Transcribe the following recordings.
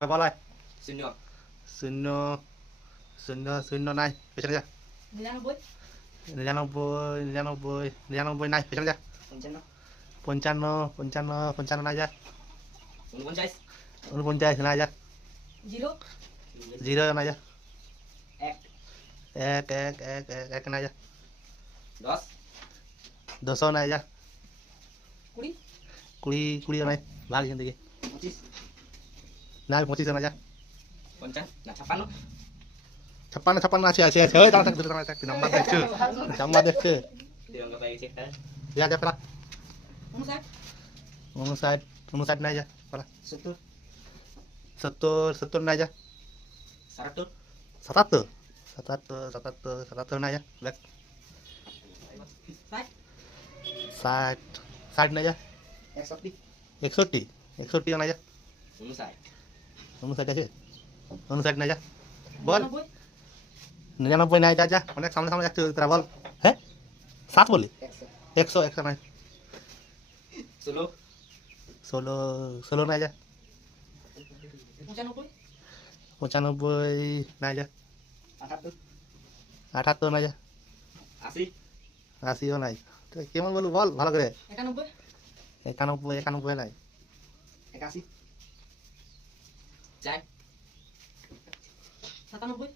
বলাই শূন্য শূন্য শূন্য শূন্য নাই পেছনে যা 99 নিরানব্বই নিরানব্বই নিরানব্বই নাই পেছনে যা 55 পঞ্চান্ন পঞ্চান্ন পঞ্চান্ন নাই যা 49 উনপঞ্চাশ নাই যা 0 জিরো নাই যা 1 এক এক এক এক এক নাই যা 10 দশ নাই যা 20 কুড়ি কুড়ি নাই ভাগ এখান থেকে 25 নাই পঁচিশ নাই যা 50 না 56 ছাপ্পান্ন ছাপ্পান্ন আছে আছে আছে ওই দাঁড়া দুটো দাঁড়া নাম্বার দেখছো নাম্বার দেখছে তিরঙ্গা পাই গেছে একটা যা যা পেলা 59 উনষাট উনষাট নাই যা পেলা 70 সত্তর সত্তর নাই যা 77 সাতাত্তর সাতাত্তর সাতাত্তর সাতাত্তর নাই যা দেখ 60 ষাট ষাট নাই যা 61 একষট্টি একষট্টি নাই যা 59 উনষাট আছে উনষাট নাই যা বল 99 নিরানব্বই নাই যা যা অনেক সামনে সামনে যাচ্ছে তোরা বল হ্যাঁ সাত বলি 100 একশো একশো নাই 16 ষোলো ষোলো নাই যা 95 পঁচানব্বই নাই যা 78 আটাত্তর নাই যা 80 আশিও নাই তো কেমন বলবো বল ভালো করে 91 একানব্বই একানব্বই নাই 81 4 97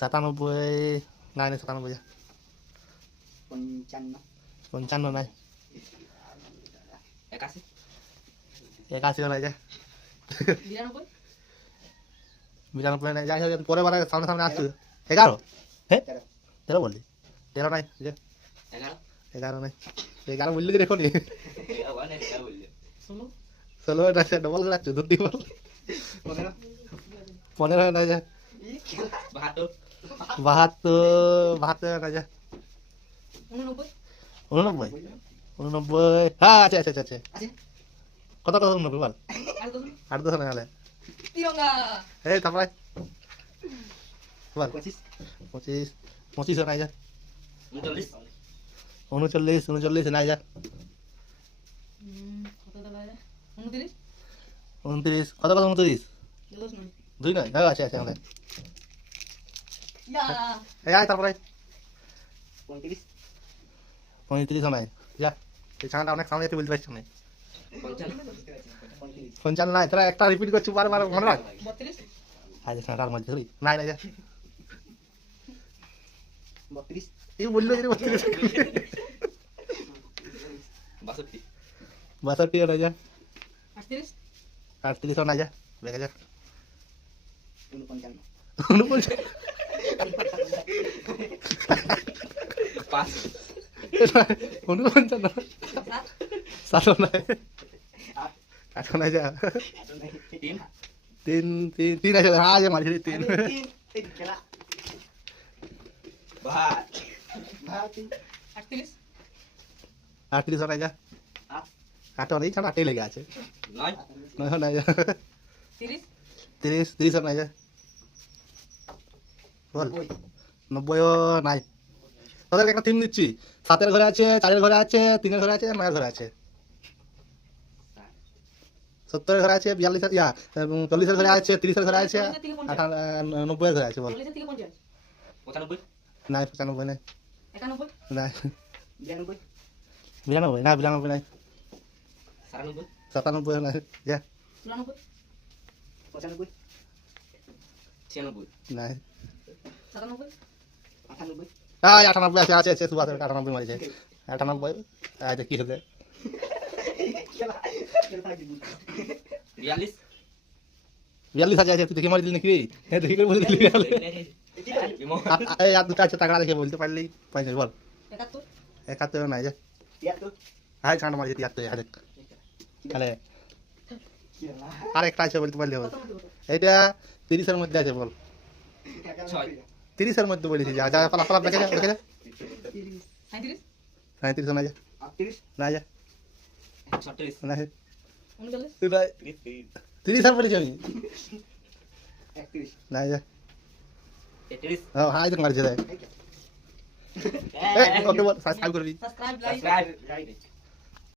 সাতানব্বই নাই নাই সাতানব্বই যা 55 পঞ্চান্ন নাই 81 একাশিও নাই যা 92 বিরানব্বই নাই যাই হোক পরে বারে সামনে সামনে আসছে এগারো হ্যাঁ 13 তেরো বললি তেরো নাই যে 11 এগারো নাই এগারো বললি রেখো নি আবার না এটা বললে 16 ষোলো নাই ডবল করে রাখছো দুটি বল 15 পনেরো নাই যা 72 বাহাত্তর নাই যা 89 উননব্বই উননব্বই হ্যাঁ আছে আছে আছে আছে আছে কত কত উননব্বই বল আর কত আট দশ না গেলে তিরঙ্গা এই তারপরে বল 25 পঁচিশ পঁচিশও নাই যা 39 উনচল্লিশ উনচল্লিশ নাই যা কত টাকা 29 উনত্রিশ কত কত উনত্রিশ 2 নয় দুই নয় হ্যাঁ আছে আছে আমাদের ইয়া এই আয় তারপরে 35 পঁয়ত্রিশও নাই যা এই ছানাটা অনেক সামনে যেতে বলতে পারছি না 55 পঞ্চান্ন নাই তোরা একটা রিপিট করছি বারবার মনে রাখ 32 আচ্ছা ছানাটার মধ্যে ধরি নাই নাই যা 32 এই বললো যে বত্রিশ 62 বাষট্টিও নাই যা 38 আটত্রিশও নাই যা দেখে যা 49 উনপঞ্চাশ 5 উনপঞ্চান্ন 7 ষাটও নাই আটও নাই যা 3 তিন তিন তিন আছে হ্যাঁ যে মাঝে তিন ভাত 38 আটত্রিশও নাই যা আটও নেই ছাড়া আটই লেগে আছে 9 নয়ও নাই যা 30 তিরিশ তিরিশও নাই যা বল নব্বইও নাই তোদেরকে একটা থিম দিচ্ছি সাতের ঘরে আছে চারের ঘরে আছে তিনের ঘরে আছে নয়ের ঘরে আছে সত্তরের ঘরে আছে বিয়াল্লিশের ইয়া চল্লিশের ঘরে আছে তিরিশের ঘরে আছে নব্বইয়ের ঘরে আছে বল 40 থেকে 50 95 নাই পঁচানব্বই নাই 91 নাই 92 বিরানব্বই না বিরানব্বই নাই 97 সাতানব্বই নাই যা 94 95 96 নাই 97 98 হ্যাঁ আটানব্বই আছে আছে আছে সুভাষ আটানব্বই মারিছে আটানব্বই আচ্ছা কি হবে 42 বিয়াল্লিশ আছে আছে তুই দেখে মারি দিলি নাকি হ্যাঁ দেখে করে বলে দিলি এই আর দুটো আছে টাকা দেখে বলতে পারলেই পাইছিস বল 71 একাত্তর নাই যা 73 হ্যাঁ ছাড় মারিছে তিয়াত্তর আরেক তাহলে আরেকটা আছে বলতে পারলে হবে কত মধ্যে এইটা তিরিশের মধ্যে আছে বল 6 তিরিশের মধ্যে বলেছি যা যা পালা পালা দেখে যা দেখে যা 37 সাঁত্রিশ না যা 38 না যা 36 না 39 তুই ভাই তিরিশ আর বলেছি আমি 31 না যা 33 হ্যাঁ হাই তো মারছে দেখ ওকে বল সাবস্ক্রাইব করবি সাবস্ক্রাইব লাইক সাবস্ক্রাইব